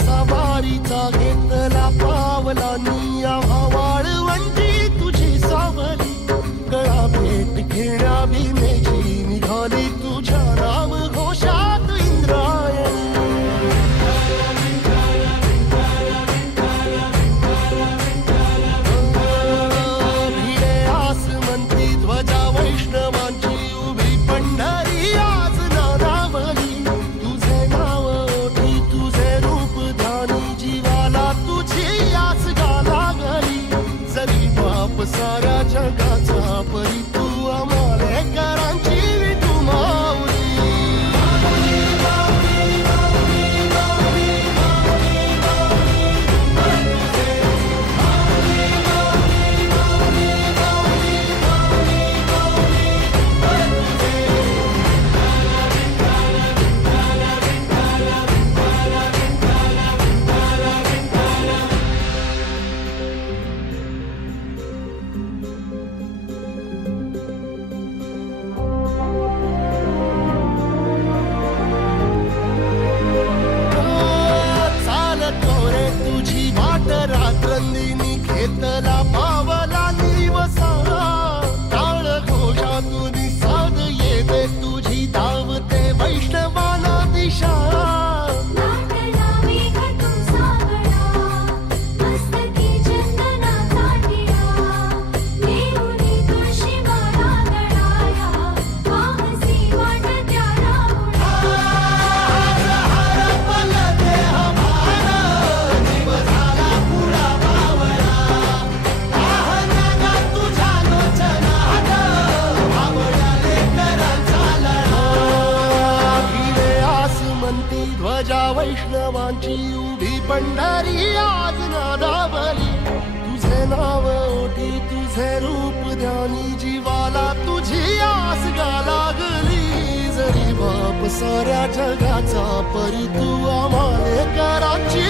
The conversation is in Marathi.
सवारीचा घेतला पावलांनी आम्हा वाळवंटी तुझी सावली गळा भेट घेण्या भीमेची निघाली तुझ्या नाम घोषात इंद्रायणी भिडे आसमंती ध्वजा वैष्णवांची उभी पंढरी आज नानावली तुझे नाव ओठी तुझे रूप ध्यानी जीवाला तुझी आस गा लागली जरी बाप साऱ्या जगाचा परी तू आमालेकरांची विठू माऊली रात्रंदिनी घेतला पावला निवसाला टाळ घोषातून साध येते तुझी धावते वैष्णवाला दिशा ध्वजा वैष्णवांची उभी पंढरी आज नादावली तुझे नाव ओठी तुझे रूप ध्यानी जीवाला तुझी आस गा लागली जरी बाप साऱ्या जगाचा परी तू आम्हालेकरांची